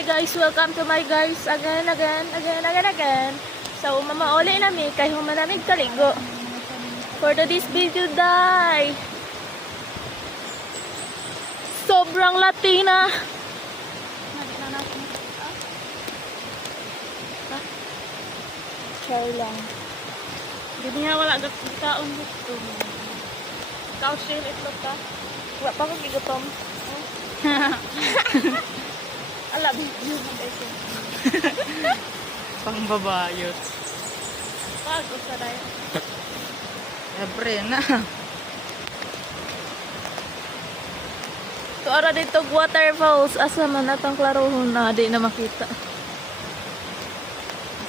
Hi guys, welcome to my guys again. So mamauli nami kay humanamig kaligo. For today's video day. Sobrang Latina. Char lang. Hindi nga wala kaon gusto. Ikaw share itlog ka? Wala pa ko gigutom. Alam mo guys. Pang babayot. Bago sa dayo. Siyempre na. So ara dito waterfalls asa man atong klarohon na di na makita.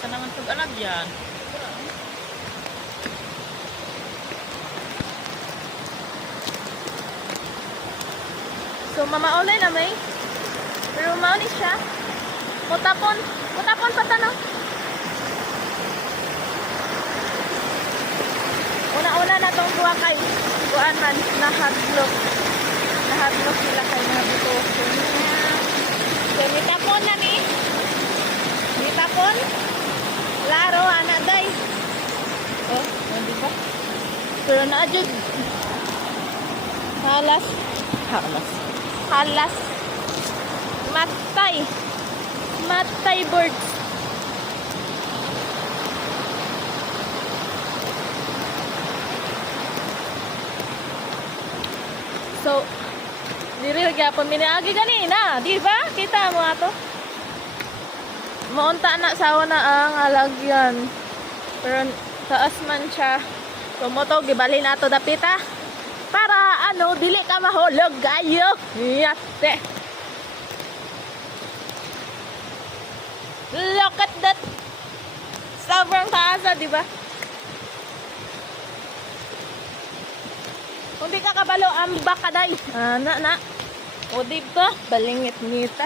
Asa naman itong anak yan? So mamaulay na may. Pero mauni siya. Mutapon pa tanong. Una-una na tong kuha kay kuan man nahadlok. Nahadlok sila kay mga buto. So nitapon na ni. Nitapon. Laro ana day. Oh, di ba? Pero na jud. Halas. Matay birds. So, diri gyapon minaagi kanina, di ba? Kita mo ato. Maunta na sawa na ang alagyan. Pero taas man siya. Kumoto gibali nato dapita. Para ano, dili ka mahulog gayo. Yate. Look at that. Sobrang taas, di ba? Kung di ka kabalo, ambak ka day. Na. O dito, balingit nita.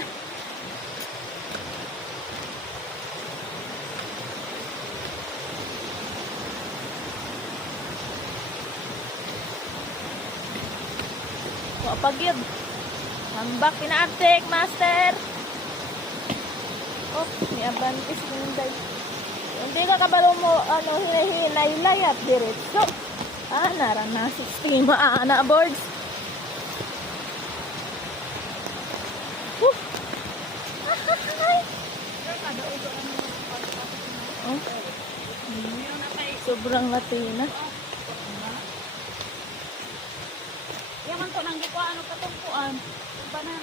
Wapagid. Ambak pinaartik, master. Oh, may abantis ninday. Hindi ka kabalo mo, hinahinay at diretso. Narana, 16 maana boards. Oh. Sobrang Latina. Yaman ko nang gikuha ano katungkuan. Ba na?